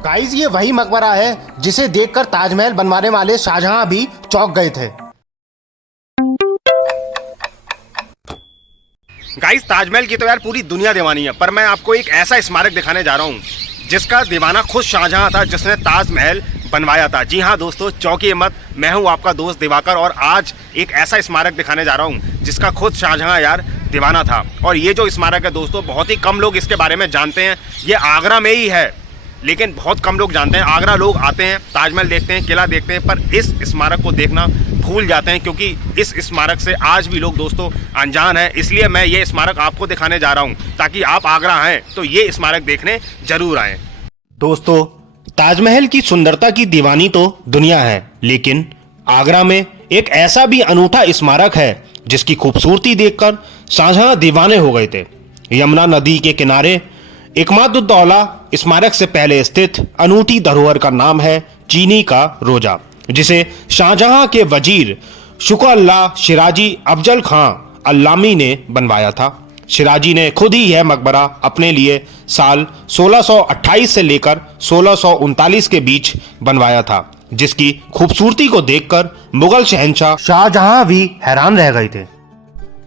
Guys ये वही मकबरा है जिसे देखकर ताजमहल बनवाने वाले शाहजहां भी चौंक गए थे। गाइस ताजमहल की तो यार पूरी दुनिया दीवानी है, पर मैं आपको एक ऐसा स्मारक दिखाने जा रहा हूँ जिसका दीवाना खुद शाहजहां था, जिसने ताजमहल बनवाया था। जी हाँ दोस्तों, चौंकिए मत, मैं हूँ आपका दोस्त दिवाकर और आज एक ऐसा स्मारक दिखाने जा रहा हूँ जिसका खुद शाहजहां यार दीवाना था। और ये जो स्मारक है दोस्तों, बहुत ही कम लोग इसके बारे में जानते हैं। ये आगरा में ही है, लेकिन बहुत कम लोग जानते हैं। आगरा लोग आते हैं, ताजमहल देखते हैं, किला देखते हैं, पर इस स्मारक को देखना भूल जाते हैं, क्योंकि इस स्मारक से आज भी लोग दोस्तों अनजान हैं। इसलिए मैं ये स्मारक आपको दिखाने जा रहा हूँ, ताकि आप आगरा हैं तो ये स्मारक देखने जरूर आएँ। दोस्तों ताजमहल की सुंदरता की दीवानी तो दुनिया है, लेकिन आगरा में एक ऐसा भी अनूठा स्मारक है जिसकी खूबसूरती देखकर शाहजहां दीवाने हो गए थे। यमुना नदी के किनारे इमादुद्दौला स्मारक से पहले स्थित अनूठी धरोहर का नाम है चीनी का रोजा, जिसे शाहजहां के वजीर शुक्र-अल्लाह शिराजी अफजल खां अल्लामी ने बनवाया था। शिराजी ने खुद ही यह मकबरा अपने लिए साल 1628 से लेकर 1639 के बीच बनवाया था, जिसकी खूबसूरती को देखकर मुगल शहंशाह शाहजहां भी हैरान रह गए थे।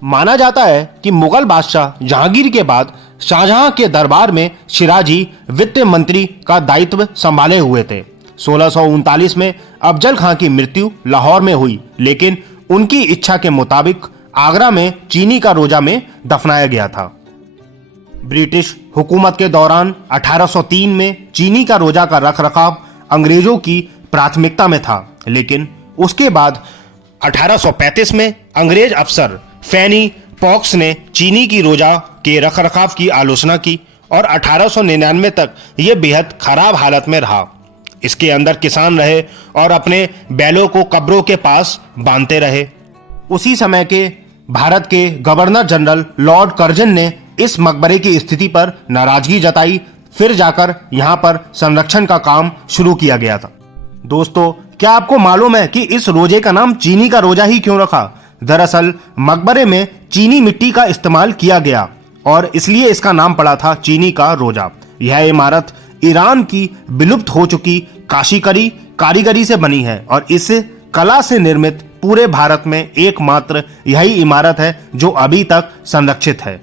माना जाता है कि मुगल बादशाह जहांगीर के बाद शाहजहां के दरबार में शिराजी वित्त मंत्री का दायित्व संभाले हुए थे। 1639 में अफजल खां की मृत्यु लाहौर में हुई, लेकिन उनकी इच्छा के मुताबिक आगरा में चीनी का रोजा में दफनाया गया था। ब्रिटिश हुकूमत के दौरान 1803 में चीनी का रोजा का रखरखाव अंग्रेजों की प्राथमिकता में था, लेकिन उसके बाद 1835 में अंग्रेज अफसर फैनी पॉक्स ने चीनी की रोजा के रखरखाव की आलोचना की और 1899 तक यह बेहद खराब हालत में रहा। इसके अंदर किसान रहे और अपने बैलों को कब्रों के पास बांधते रहे। उसी समय के भारत के गवर्नर जनरल लॉर्ड कर्जन ने इस मकबरे की स्थिति पर नाराजगी जताई। फिर जाकर यहां पर संरक्षण का काम शुरू किया गया था। दोस्तों क्या आपको मालूम है कि इस रोजे का नाम चीनी का रोजा ही क्यों रखा? दरअसल मकबरे में चीनी मिट्टी का इस्तेमाल किया गया और इसलिए इसका नाम पड़ा था चीनी का रोजा। यह इमारत ईरान की विलुप्त हो चुकी काशीकरी कारीगरी से बनी है और इस कला से निर्मित पूरे भारत में एकमात्र यही इमारत है जो अभी तक संरक्षित है।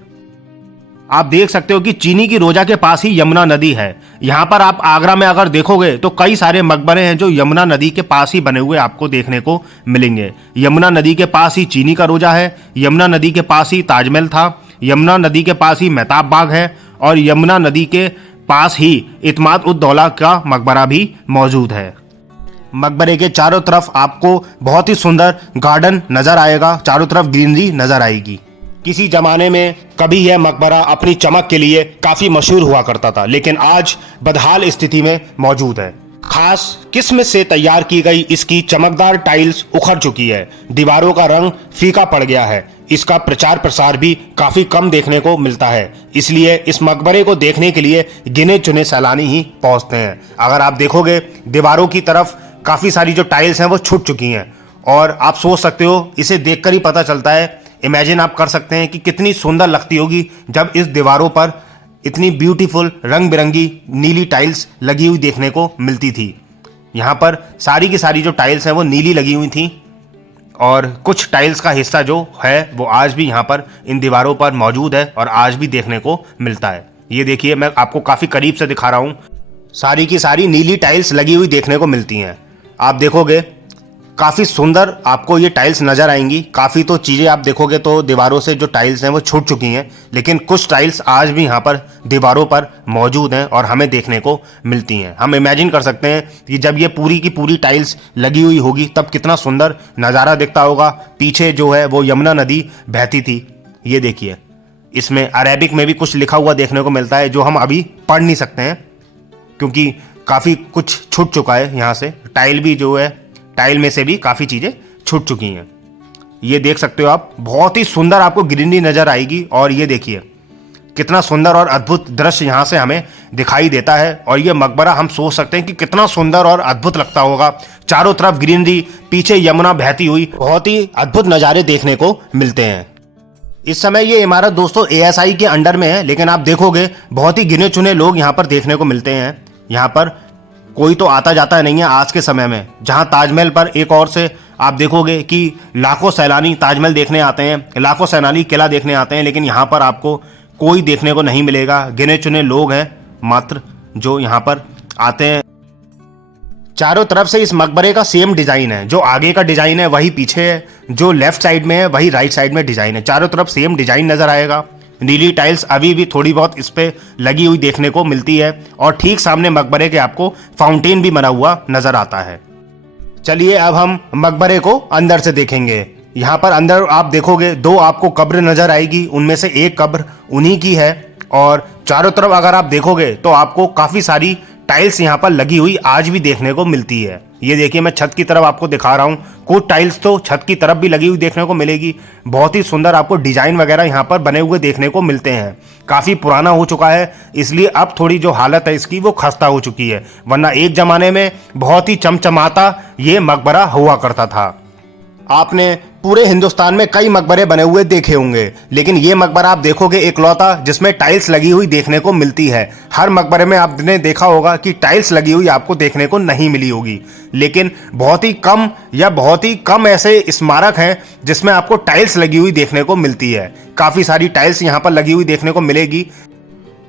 आप देख सकते हो कि चीनी की रोजा के पास ही यमुना नदी है। यहां पर आप आगरा में अगर देखोगे तो कई सारे मकबरे हैं जो यमुना नदी के पास ही बने हुए आपको देखने को मिलेंगे। यमुना नदी के पास ही चीनी का रोजा है, यमुना नदी के पास ही ताजमहल था, यमुना नदी के पास ही मेहताब बाग है और यमुना नदी के पास ही इत्माद-उद-दौला का मकबरा भी मौजूद है। मकबरे के चारों तरफ आपको बहुत ही सुंदर गार्डन नजर आएगा, चारों तरफ ग्रीनरी नजर आएगी। किसी जमाने में कभी यह मकबरा अपनी चमक के लिए काफी मशहूर हुआ करता था, लेकिन आज बदहाल स्थिति में मौजूद है। खास किस्म से तैयार की गई इसकी चमकदार टाइल्स उखड़ चुकी है, दीवारों का रंग फीका पड़ गया है, इसका प्रचार प्रसार भी काफी कम देखने को मिलता है। इसलिए इस मकबरे को देखने के लिए गिने चुने सैलानी ही पहुंचते हैं। अगर आप देखोगे दीवारों की तरफ काफी सारी जो टाइल्स हैं वो छूट चुकी हैं और आप सोच सकते हो, इसे देखकर ही पता चलता है, इमेजिन आप कर सकते हैं कि कितनी सुंदर लगती होगी जब इस दीवारों पर इतनी ब्यूटीफुल रंग बिरंगी नीली टाइल्स लगी हुई देखने को मिलती थी। यहाँ पर सारी की सारी जो टाइल्स हैं वो नीली लगी हुई थी और कुछ टाइल्स का हिस्सा जो है वो आज भी यहाँ पर इन दीवारों पर मौजूद है और आज भी देखने को मिलता है। ये देखिए, मैं आपको काफ़ी करीब से दिखा रहा हूँ, सारी की सारी नीली टाइल्स लगी हुई देखने को मिलती हैं। आप देखोगे काफ़ी सुंदर आपको ये टाइल्स नज़र आएंगी। काफ़ी तो चीज़ें आप देखोगे तो दीवारों से जो टाइल्स हैं वो छूट चुकी हैं, लेकिन कुछ टाइल्स आज भी यहाँ पर दीवारों पर मौजूद हैं और हमें देखने को मिलती हैं। हम इमेजिन कर सकते हैं कि जब ये पूरी की पूरी टाइल्स लगी हुई होगी तब कितना सुंदर नज़ारा दिखता होगा। पीछे जो है वो यमुना नदी बहती थी। ये देखिए, इसमें अरेबिक में भी कुछ लिखा हुआ देखने को मिलता है जो हम अभी पढ़ नहीं सकते हैं क्योंकि काफ़ी कुछ छूट चुका है। यहाँ से टाइल भी जो है, टाइल में से भी काफ़ी चीज़ें छूट चुकी हैं। ये देख सकते हो आप, बहुत ही सुंदर आपको ग्रीनरी नज़र आएगी और ये देखिए कितना सुंदर और अद्भुत दृश्य यहाँ से हमें दिखाई देता है। और ये मकबरा हम सोच सकते हैं कि कितना सुंदर और अद्भुत लगता होगा। चारों तरफ ग्रीनरी, पीछे यमुना बहती हुई, बहुत ही अद्भुत नज़ारे देखने को मिलते हैं। इस समय ये इमारत दोस्तों ASI के अंडर में है, लेकिन आप देखोगे बहुत ही गिने चुने लोग यहाँ पर देखने को मिलते हैं। यहाँ पर कोई तो आता जाता नहीं है आज के समय में। जहां ताजमहल पर एक और से आप देखोगे कि लाखों सैलानी ताजमहल देखने आते हैं, लाखों सैलानी किला देखने आते हैं, लेकिन यहाँ पर आपको कोई देखने को नहीं मिलेगा। गिने चुने लोग हैं मात्र जो यहाँ पर आते हैं। चारों तरफ से इस मकबरे का सेम डिजाइन है, जो आगे का डिजाइन है वही पीछे है, जो लेफ्ट साइड में है वही राइट साइड में डिजाइन है। चारों तरफ सेम डिजाइन नजर आएगा। नीली टाइल्स अभी भी थोड़ी बहुत इस पे लगी हुई देखने को मिलती है और ठीक सामने मकबरे के आपको फाउंटेन भी बना हुआ नजर आता है। चलिए अब हम मकबरे को अंदर से देखेंगे। यहाँ पर अंदर आप देखोगे दो आपको कब्र नजर आएगी, उनमें से एक कब्र उन्हीं की है। और चारों तरफ अगर आप देखोगे तो आपको काफी सारी टाइल्स यहाँ पर लगी हुई आज भी देखने को मिलती है। ये देखिए मैं छत की तरफ आपको दिखा रहा हूँ, कुछ टाइल्स तो छत की तरफ भी लगी हुई देखने को मिलेगी। बहुत ही सुंदर आपको डिजाइन वगैरह यहाँ पर बने हुए देखने को मिलते हैं। काफी पुराना हो चुका है, इसलिए अब थोड़ी जो हालत है इसकी वो खस्ता हो चुकी है, वरना एक जमाने में बहुत ही चमचमाता ये मकबरा हुआ करता था। आपने पूरे हिंदुस्तान में कई मकबरे बने हुए देखे होंगे, लेकिन ये मकबरा आप देखोगे इकलौता जिसमें टाइल्स लगी हुई देखने को मिलती है। हर मकबरे में आपने देखा होगा कि टाइल्स लगी हुई आपको देखने को नहीं मिली होगी, लेकिन बहुत ही कम या बहुत ही कम ऐसे स्मारक हैं जिसमें आपको टाइल्स लगी हुई देखने को मिलती है। काफ़ी सारी टाइल्स यहाँ पर लगी हुई देखने को मिलेगी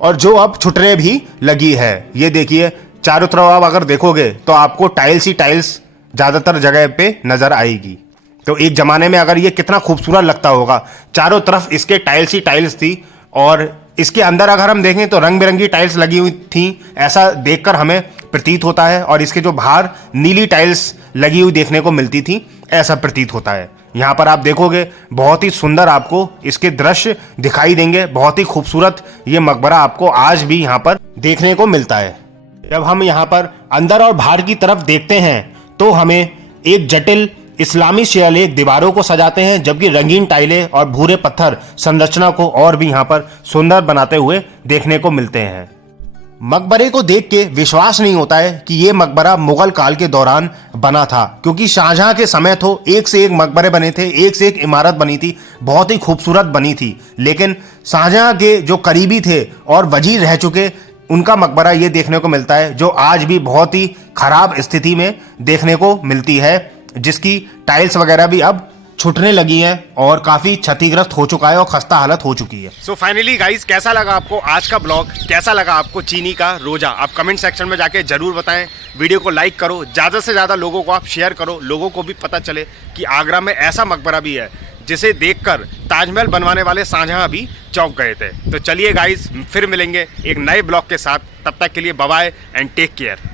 और जो अब छुटने भी लगी है। ये देखिए चारों तरफ आप अगर देखोगे तो आपको टाइल्स ही टाइल्स ज़्यादातर जगह पे नज़र आएगी। तो एक जमाने में अगर ये कितना खूबसूरत लगता होगा, चारों तरफ इसके टाइल्स ही टाइल्स थी और इसके अंदर अगर हम देखें तो रंग बिरंगी टाइल्स लगी हुई थी, ऐसा देखकर हमें प्रतीत होता है। और इसके जो बाहर नीली टाइल्स लगी हुई देखने को मिलती थी, ऐसा प्रतीत होता है। यहाँ पर आप देखोगे बहुत ही सुंदर आपको इसके दृश्य दिखाई देंगे। बहुत ही खूबसूरत ये मकबरा आपको आज भी यहाँ पर देखने को मिलता है। जब हम यहाँ पर अंदर और बाहर की तरफ देखते हैं तो हमें एक जटिल इस्लामी शिलालेख दीवारों को सजाते हैं, जबकि रंगीन टाइलें और भूरे पत्थर संरचना को और भी यहाँ पर सुंदर बनाते हुए देखने को मिलते हैं। मकबरे को देख के विश्वास नहीं होता है कि ये मकबरा मुगल काल के दौरान बना था, क्योंकि शाहजहां के समय तो एक से एक मकबरे बने थे, एक से एक इमारत बनी थी, बहुत ही खूबसूरत बनी थी। लेकिन शाहजहां के जो करीबी थे और वजीर रह चुके, उनका मकबरा ये देखने को मिलता है जो आज भी बहुत ही खराब स्थिति में देखने को मिलती है, जिसकी टाइल्स वगैरह भी अब छूटने लगी हैं और काफी क्षतिग्रस्त हो चुका है और खस्ता हालत हो चुकी है। सो फाइनली गाइस, कैसा लगा आपको आज का ब्लॉग, कैसा लगा आपको चीनी का रोजा, आप कमेंट सेक्शन में जाके जरूर बताएं। वीडियो को लाइक करो, ज्यादा से ज्यादा लोगों को आप शेयर करो, लोगों को भी पता चले कि आगरा में ऐसा मकबरा भी है जिसे देखकर ताजमहल बनवाने वाले शाहजहां भी चौंक गए थे। तो चलिए गाइस, फिर मिलेंगे एक नए ब्लॉग के साथ, तब तक के लिए bye bye and take care.